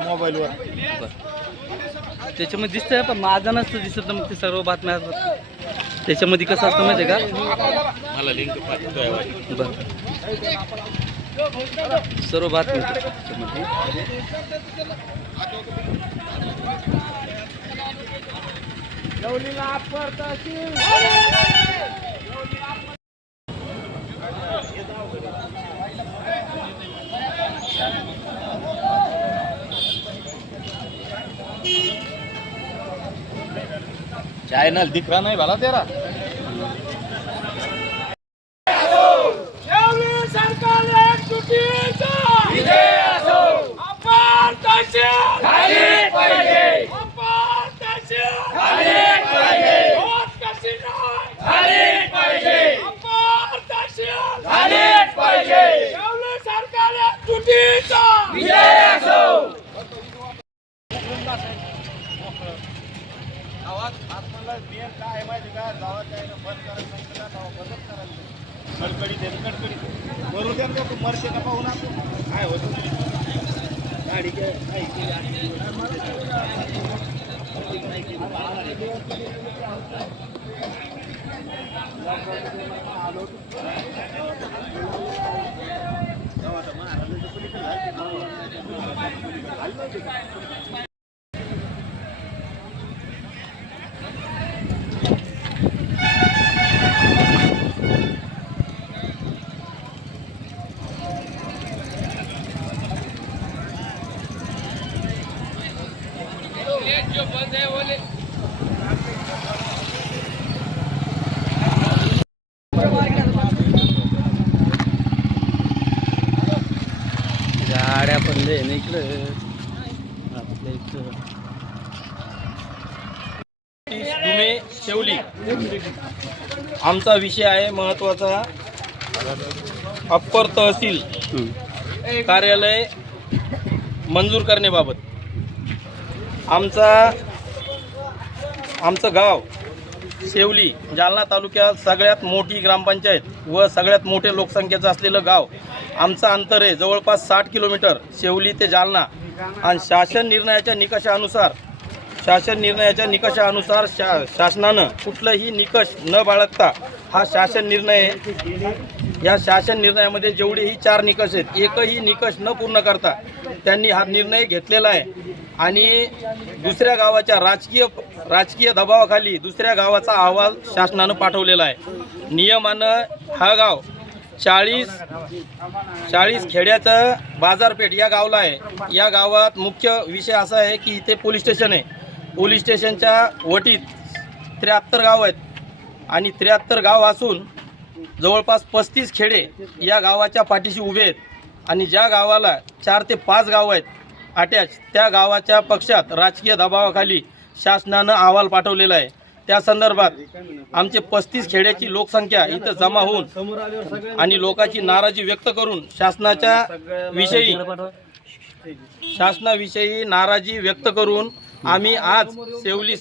मोबाईलवर त्याच्यामध्ये दिसतंय पण माझा नसतं दिसत ना, मग ते सर्व बातम्या त्याच्यामध्ये कसं असतं माहिती आहे का? मला लिंक पाठवतोय बरं, सर्व बातम्या त्याच्यामध्ये. चैनल दिख रहा नहीं भला तेरा काय माहिती का गावात बंद कडकडी बरोबर द्या तू मरते का पाहू ना काय होत गाडी जो बंद है वो ले गाड्या बंद आहे ना इकडं आपल्या इकडं. दुमे शेवली आमचा विषय आहे महत्त्वाचा. अप्पर तहसील कार्यालय मंजूर करण्याबाबत आमचं गाव शेवली जालना तालुक्यात सगळ्यात मोठी ग्रामपंचायत व सगळ्यात मोठे लोकसंख्येचं असलेलं गाव. आमचं अंतर आहे जवळपास 60 किलोमीटर शेवली ते जालना. आणि शासन निर्णयाच्या निकषानुसार शासनानं कुठलंही निकष न बाळगता हा शासन निर्णय आहे. या शासन निर्णयामध्ये जेवढेही 4 निकष आहेत एकही निकष न पूर्ण करता त्यांनी हा निर्णय घेतलेला आहे. आणि दुसऱ्या गावाच्या राजकीय दबावाखाली दुसऱ्या गावाचा अहवाल शासनानं पाठवलेला आहे. नियमानं हा गाव 40 खेड्याचं बाजारपेठ या गावला आहे. या गावात मुख्य विषय असा आहे की इथे पोलीस स्टेशन आहे. पोलीस स्टेशनच्या वटीत 73 गाव आहेत आणि 73 गाव असून जवळपास 35 खेडे या गावाच्या पाठीशी उभे आहेत. आणि ज्या गावाला 4 ते 5 गाव आहेत अटॅच त्या गावाच्या पक्षात राजकीय दबावाखाली शासनानं अहवाल पाठवलेला आहे. त्या संदर्भात आमचे 35 खेड्याची लोकसंख्या इथं जमा होऊन आणि लोकांची नाराजी व्यक्त करून शासनाविषयी नाराजी व्यक्त करून आम्ही आज शेवली